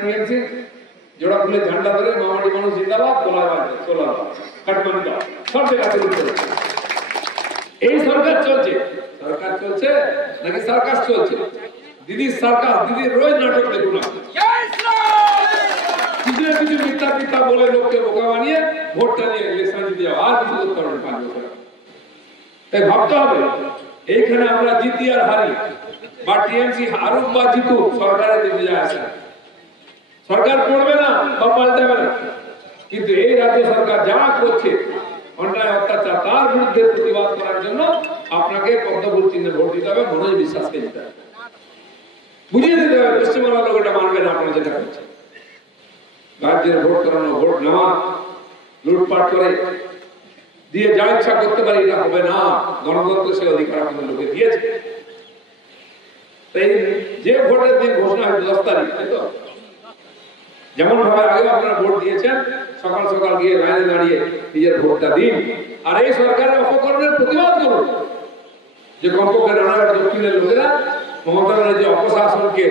TMC जोड़ा खुले झंडा धरे मामाटी मानुष जिंदाबाद তোলা কাটমানি দাও সব জায়গাতে চলছে। এই সরকার চলছে নাকি সার্কাস চলছে? দিদি সার্কাস, দিদি রোজ নাটক দেখুন, কিছু মিথ্যা বলে লোককে বোকা বানিয়ে ভোটটা নিয়ে ইলেকশন জিতে যাও, আর কিছু করতে পারবে 5 বছর। তাই ভাবতে হবে এইখানে আমরা জিতি আর হারি বা টিএমসি হারুক বা জিতুক, সরকারের দিকে যায় আসে সরকার পড়বে না বা পাল্টাবে না, কিন্তু এই রাজ্য সরকার যা করছে অন্যায় অত্যাচার তার বিরুদ্ধে প্রতিবাদ করার জন্য আপনাকে পদ্মফুল চিহ্নে ভোট দিতে হবে, মনোজ বিশ্বাসকে দিতে হবে, বুঝিয়ে দিতে হবে। পশ্চিমবাংলার লোক এটা মানবে না আপনারা যেটা করছেন, রাজ্যের ভোট করানো, ভোট নেওয়া, লুটপাট করে দিয়ে যা ইচ্ছা করতে পারে, এটা হবে না। গণতন্ত্র সে অধিকার আপনাদের লোকে দিয়েছে। তাই যে ভোটের দিন ঘোষণা হয় 10 তারিখ, তাই তো যেমন ভাবে আগে আপনারা ভোট দিয়েছেন, সকাল সকাল গিয়ে লাইনে দাঁড়িয়ে নিজের ভোটটা দিন, আর এই সরকারের অপকর্মের প্রতিবাদ করুন। যে কমপক্ষে রানাঘাট দক্ষিণের লোকেরা মমতা ব্যানার্জি অপশাসনকে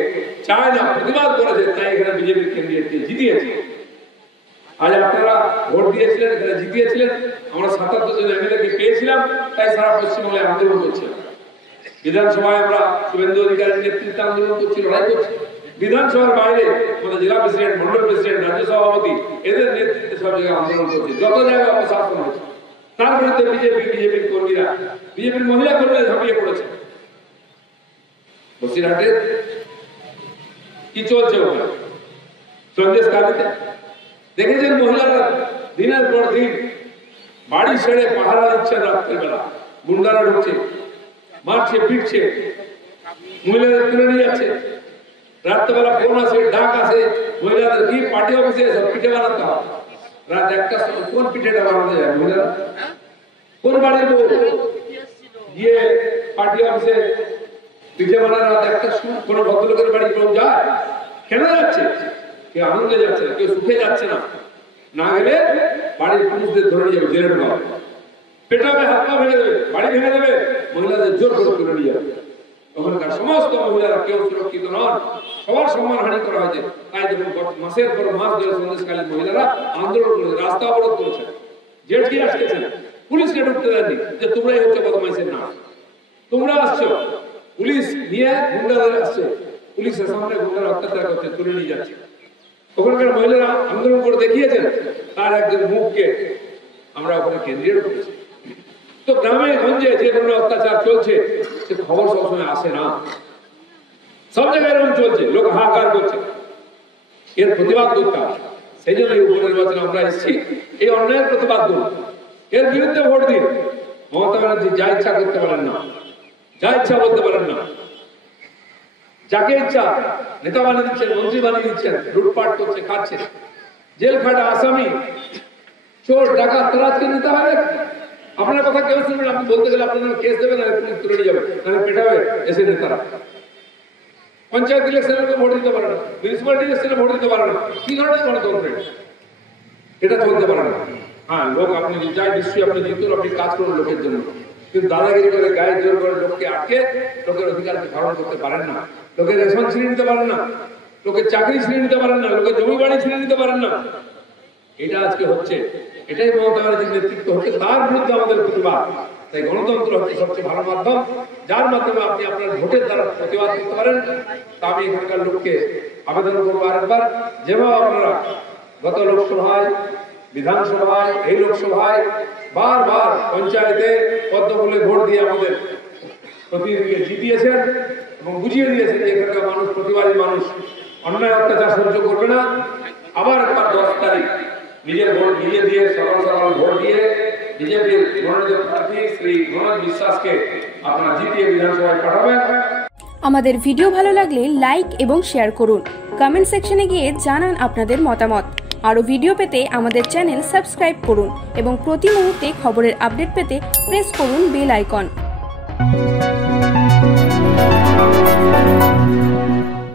চায় না, প্রতিবাদ করেছে, তাই এখানে বিজেপির ক্যান্ডিডেটকে জিতিয়েছে। আজ আপনারা ভোট দিয়েছিলেন, এখানে জিতিয়েছিলেন, আমরা 77 জন এমএলএ পেয়েছিলাম, তাই সারা পশ্চিমবঙ্গে আন্দোলন করছিলাম। বিধানসভায় আমরা শুভেন্দু অধিকারীর নেতৃত্বে আন্দোলন করছি, লড়াই করছি। বিধানসভার বাইরে মানে জেলা প্রেসিডেন্ট, মন্ডল প্রেসিডেন্ট, রাজ্য সভাপতি, এদের নেতৃত্বে সব জায়গায় আন্দোলন করছে, যত জায়গায় অপশাসন হচ্ছে। তার বিরুদ্ধে বিজেপির কর্মীরা, বিজেপির মহিলা কর্মীরা ঝাঁপিয়ে পড়েছে। বসিরহাটে কি চলছে ওখানে সন্দেশ কালীতে দেখেছেন, মহিলারা দিনের পর দিন বাড়ি ছেড়ে পাহারা দিচ্ছে, রাত্রের বেলা গুন্ডারা ঢুকছে, মারছে, পিটছে, মহিলাদের তুলে নিয়ে যাচ্ছে। রাত্রেবেলা ফোন আসে, ডাক আসে, মহিলাদের কি পার্টি অফিসে সব পিঠে বানাতে হবে। রাত 1টার সময় কোন পিঠেটা বানাতে যায় মহিলারা? কোন বাড়ির বউ গিয়ে পার্টি অফিসে পিঠে বানায় রাত 1টার সময়? কোন ভদ্রলোকের বাড়ি কেউ যায়? কেন যাচ্ছে? কেউ আনন্দে যাচ্ছে না, কেউ সুখে যাচ্ছে না। না গেলে বাড়ির পুরুষদের ধরে নিয়ে যাবে, জেলে ঢোকাবে, পেটাবে, হাত পা ভেঙে দেবে, বাড়ি ভেঙে দেবে, মহিলাদের জোর করে তুলে নিয়ে যাবে। ওখানকার সমস্ত মহিলারা কেউ সুরক্ষিত নন, সবার সম্মান হানি করা হয়েছে। তাই দেখুন মাসের পর মাস ধরে সন্দেশকালীন মহিলারা আন্দোলন করেছে, রাস্তা অবরোধ করেছে, জেটকে আটকেছেন, পুলিশকে ঢুকতে দেননি, যে তোমরাই হচ্ছে বদমাইশের নাম, তোমরা আসছো, পুলিশ নিয়ে গুন্ডাদের আসছে, পুলিশের সামনে গুন্ডারা অত্যাচার করছে, তুলে নিয়ে যাচ্ছে। ওখানকার মহিলারা আন্দোলন করে দেখিয়েছেন, তার একজন মুখকে আমরা ওখানে কেন্দ্রীয় করেছি। তো গ্রামে গঞ্জে যে ধরনের অত্যাচার চলছে সে খবর সবসময় আসে না, সব জায়গায় এরকম চলছে, লোক হাহাকার করছে, এর প্রতিবাদ করতে হবে। সেই জন্য এই উপনির্বাচনে আমরা এসেছি, এই অন্যায়ের প্রতিবাদ করুন, এর বিরুদ্ধে ভোট দিন। মমতা ব্যানার্জি যা ইচ্ছা করতে পারেন না, যা ইচ্ছা বলতে পারেন না, যাকে ইচ্ছা নেতা বানিয়ে দিচ্ছেন, মন্ত্রী বানিয়ে দিচ্ছেন, লুটপাট করছে, খাচ্ছে, জেল খাটা আসামি, চোর, ডাকাত, তারা আজকে নেতা হয়। আপনার কথা কেউ শুনবেন, আপনি বলতে গেলে আপনার কেস দেবেন, আর পুলিশ তুলে নিয়ে যাবে, তাহলে পেটাবে এসে নেতারা। পঞ্চায়েত ইলেকশনে ভোট দিতে পারে না, মিউনিসিপালিটি ইলেকশনে ভোট দিতে পারে না, কি ধরনের গণতন্ত্র এটা? চলতে পারে না। হ্যাঁ, লোক আপনি যাই নিশ্চয়ই আপনি জিতুন, আপনি কাজ করুন লোকের জন্য, কিন্তু দাদাগিরি করে গায়ে জোর করে লোককে আটকে লোকের অধিকারকে ধারণ করতে পারেন না, লোকের রেশন ছিনিয়ে নিতে পারেন না, লোকের চাকরি ছিনিয়ে নিতে পারেন না, লোকের জমি বাড়ি ছিনিয়ে নিতে পারেন না। এটা আজকে হচ্ছে, এটাই মমতা ব্যানার্জির নেতৃত্ব হচ্ছে, তার বিরুদ্ধে আমাদের প্রতিবাদ। তাই গণতন্ত্র হচ্ছে সবচেয়ে ভালো মাধ্যম, যার মাধ্যমে আপনি আপনার ভোটের দ্বারা প্রতিবাদ করতে পারেন। তা আমি এখানকার লোককে আবেদন করবো আরেকবার, যেভাবে আপনারা গত লোকসভায়, বিধানসভায়, এই লোকসভায় বারবার পঞ্চায়েতে পদ্মফুলে ভোট দিয়ে আমাদের প্রতিনিধিকে জিতিয়েছেন এবং বুঝিয়ে দিয়েছেন যে এখানকার মানুষ প্রতিবাদী মানুষ, অন্যায় অত্যাচার সহ্য করবে না। আবার একবার 10 তারিখ নিজের ভোট নিজে দিয়ে, সকাল সকাল ভোট দিয়ে বিজেপির মনোনীত প্রার্থী শ্রী মনোজ বিশ্বাসকে আপনারা জিতিয়ে বিধানসভায় পাঠাবেন। আমাদের ভিডিও ভালো লাগলে লাইক এবং শেয়ার করুন, কমেন্ট সেকশনে গিয়ে জানান আপনাদের মতামত। আরও ভিডিও পেতে আমাদের চ্যানেল সাবস্ক্রাইব করুন এবং প্রতি মুহূর্তে খবরের আপডেট পেতে প্রেস করুন বেল আইকন।